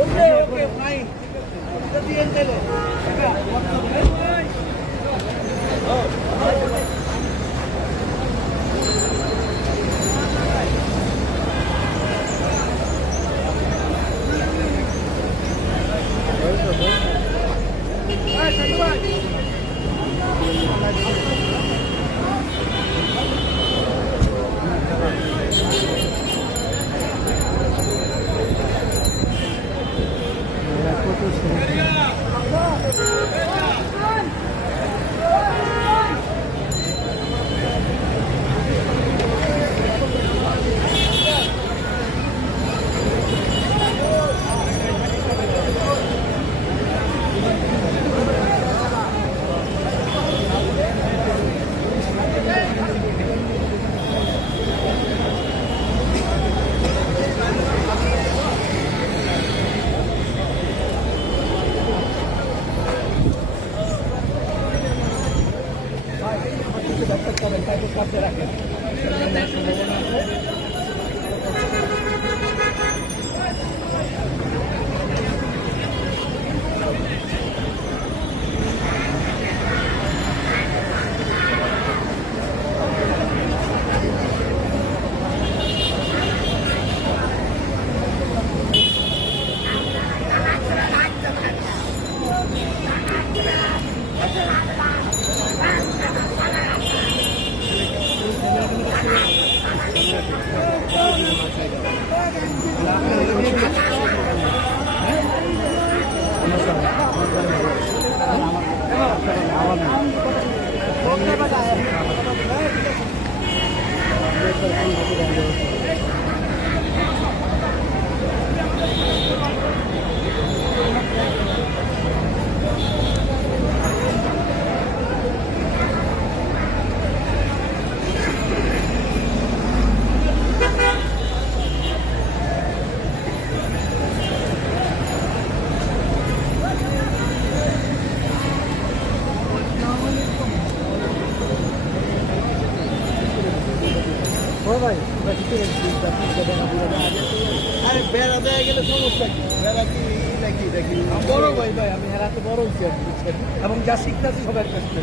ওকে okay fine এটা দিয়ে দেবো এটা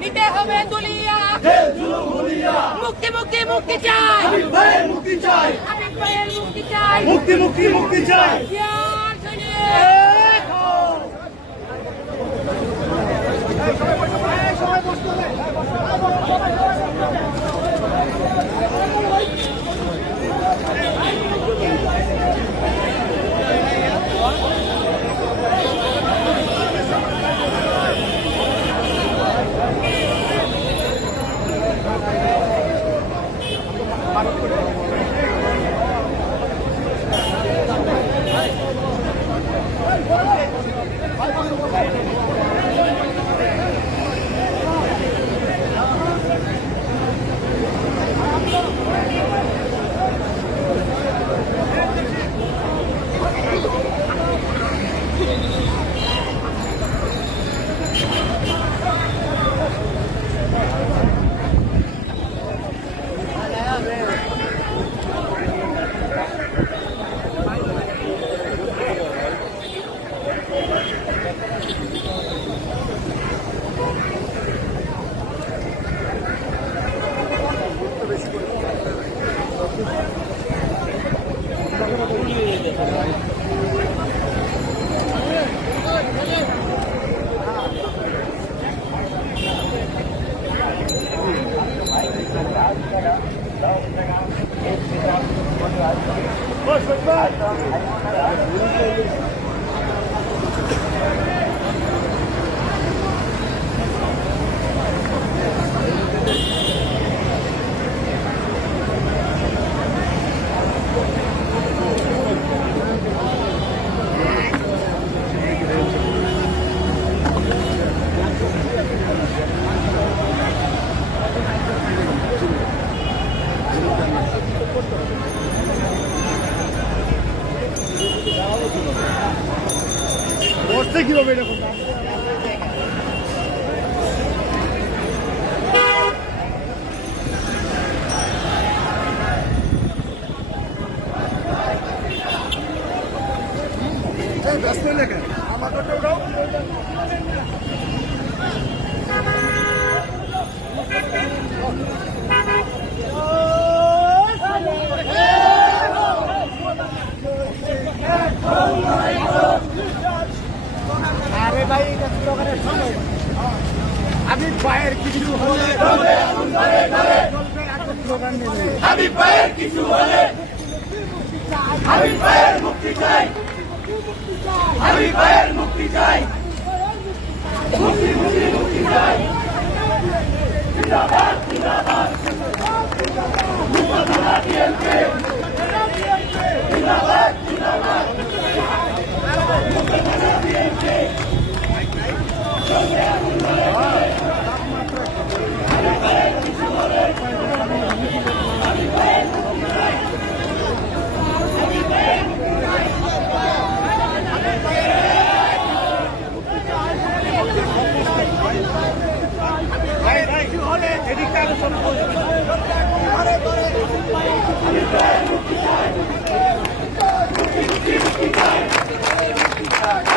নিতে হবে দুলিয়া মুক্তি মুক্তি মুক্তি চাই। মুক্তি চাই। মুক্তি মুক্তি মুক্তি চাই। সবাই বসতে হবে। আমি পায়ের কিছু বলে আমি পায়ের মুক্তি চাই আমি পায়ের মুক্তি চাই মুক্তি মুক্তি মুক্তি চাই জিন্দাবাদ জিন্দাবাদ মুক্তধারা ডিএমকে জিন্দাবাদ জিন্দাবাদ মুক্তধারা ডিএমকে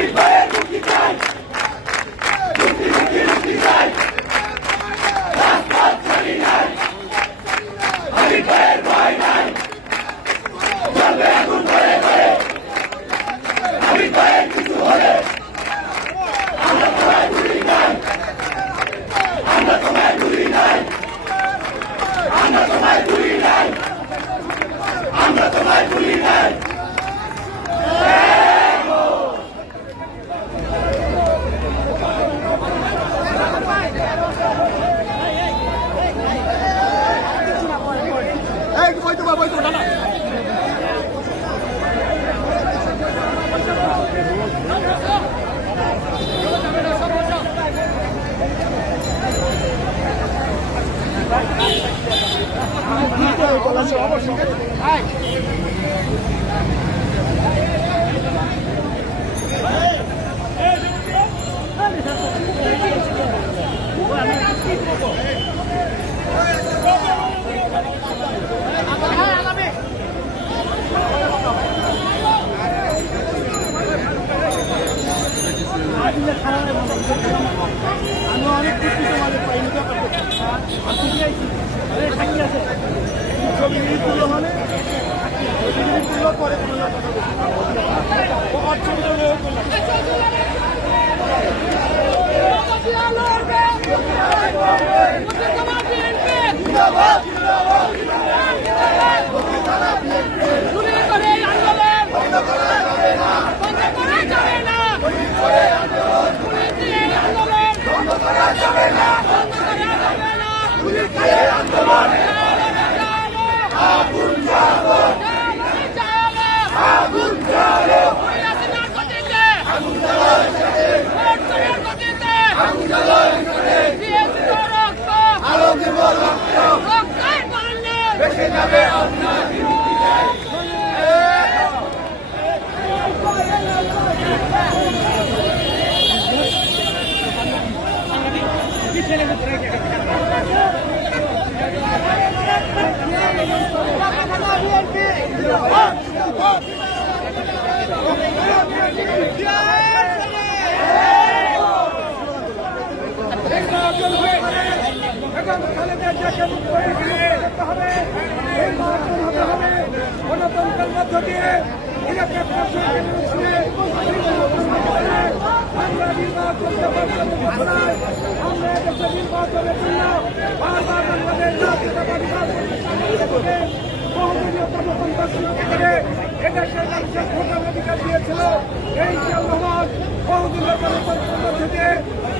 Everybody! গণতন্ত্রের মধ্য দিয়ে ইরাকের আমরা নির্বাচন আমরা এদেশে নির্বাচনের জন্য বারবার আমাদের জাতীয়তাবাদী বহুদলীয় গণতন্ত্র শুরু করে এদেশের মানুষের ভোটার অধিকার দিয়েছিল এই যে রহমান বহুদলীয় গণতন্ত্রের মধ্য দিয়ে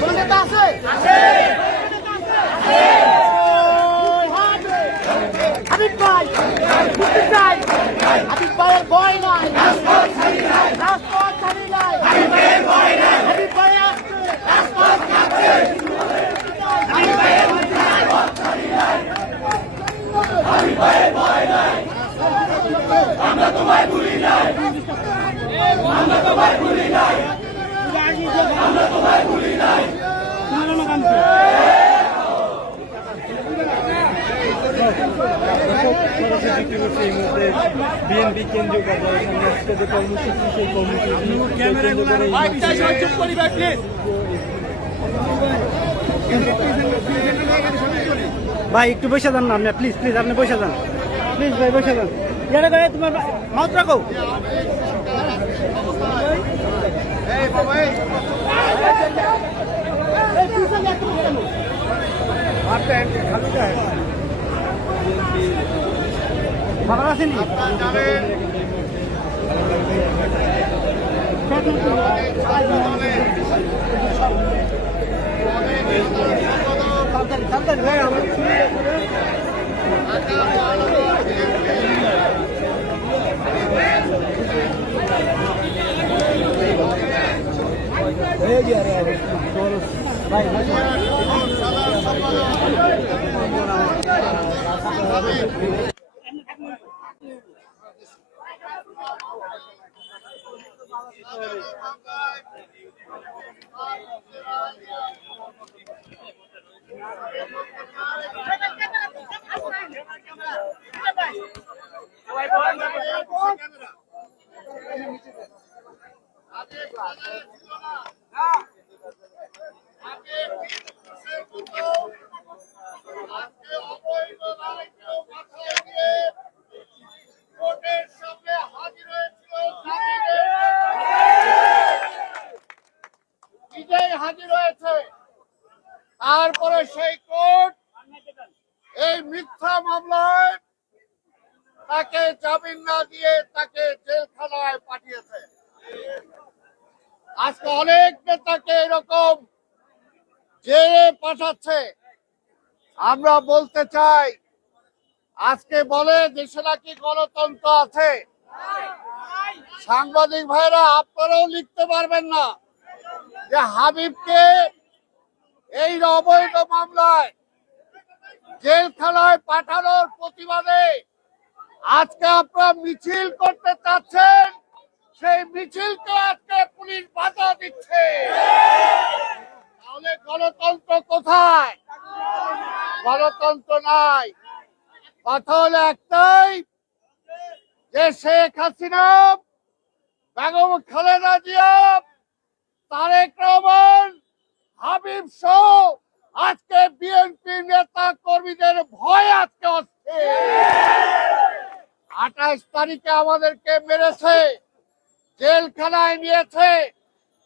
কোন নেতা আছে হাবিব ভাই মুক্তি চাই হাবিব ভাইয়ের ভয় নাই রাজপথ ছাড়ি নাই হাবিব ভাই আসছে রাজপথ ছাড়ছে বিএনপি কেন্দ্রীয় কার্যালয় সামনে আজকে যে কর্মসূচি সেই কর্মসূচি ভাই একটু বসে যান না আপনি প্লিজ প্লিজ আপনি বসে যান। প্লিজ ভাই বসে যান। এটা ভাই তোমার মাউথ রাখো। ভালো আছেন ভাই আমরা বলতে চাই, আজকে বলে দেশে নাকি গণতন্ত্র আছে? সাংবাদিক ভাইরা, আপনারাও লিখতে পারবেন না যে হাবিবকে এই অবৈধ মামলায় জেলখানায় পাঠানোর প্রতিবাদে আজকে আপনারা মিছিল করতে চাচ্ছেন। সেই মিছিলকে আজকে পুলিশ বাধা দিচ্ছে। তাহলে গণতন্ত্র কোথায়? গণতন্ত্র নাই। কথা হলো একটাই, যে শেখ হাসিনা, বেগম খালেদা জিয়া, তারেক রহমান, হাবিব সহ আজকে বিএনপি নেতা কর্মীদের ভয় আজকে হচ্ছে আঠাশ তারিখে আমাদেরকে মেরেছে, জেলখানায় নিয়েছে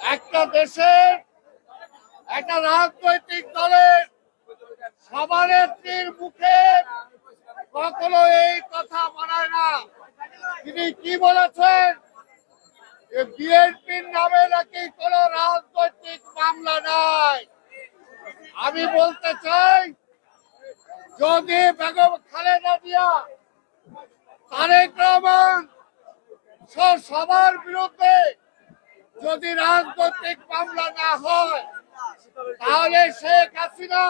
একটা দেশের একটা রাজনৈতিক দলের সভানেত্রীর মুখে কখনো এই কথা বলায় না। তিনি কি বলেছেন? বিএনপির নামে নাকি কোন রাজনৈতিক মামলা নাই। আমি বলতে চাই, যদি বেগম খালেদা জিয়া, তারেক রহমান সবার বিরুদ্ধে রাজনৈতিক মামলা না হয়, তাহলে শেখ হাসিনা,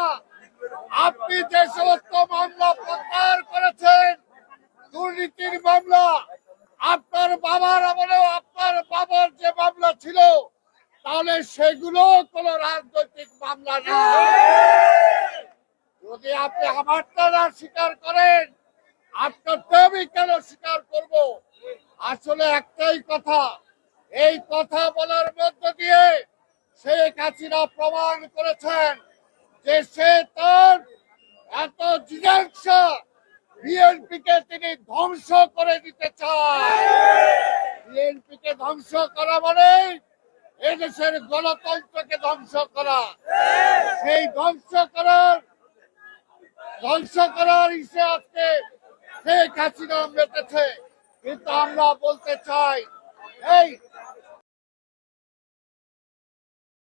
আপনি যে সমস্ত মামলা প্রত্যাহার করেছেন, দুর্নীতির মামলা, আপনার বাবার আমলেও আপনার বাবার যে মামলা ছিল, তাহলে সেগুলো কোনো রাজনৈতিক মামলা না যদি আপনি আমারটা না স্বীকার করেন, আপনারটা আমি কেন স্বীকার করব? আসলে একটাই কথা এই কথা বলার মধ্য দিয়ে শেখ হাসিনা প্রমাণ করেছেন যে সে তার এত জিজ্ঞাসা বিএনপি কে তিনি ধ্বংস করে দিতে চায়। বিএনপি কে ধ্বংস করা মানে এদেশের গণতন্ত্রকে ধ্বংস করা। সেই ধ্বংস করার ধ্বংস করার ইসে আজকে শেখ হাসিনা মেতেছে কিন্তু আমরা বলতে চাই, এই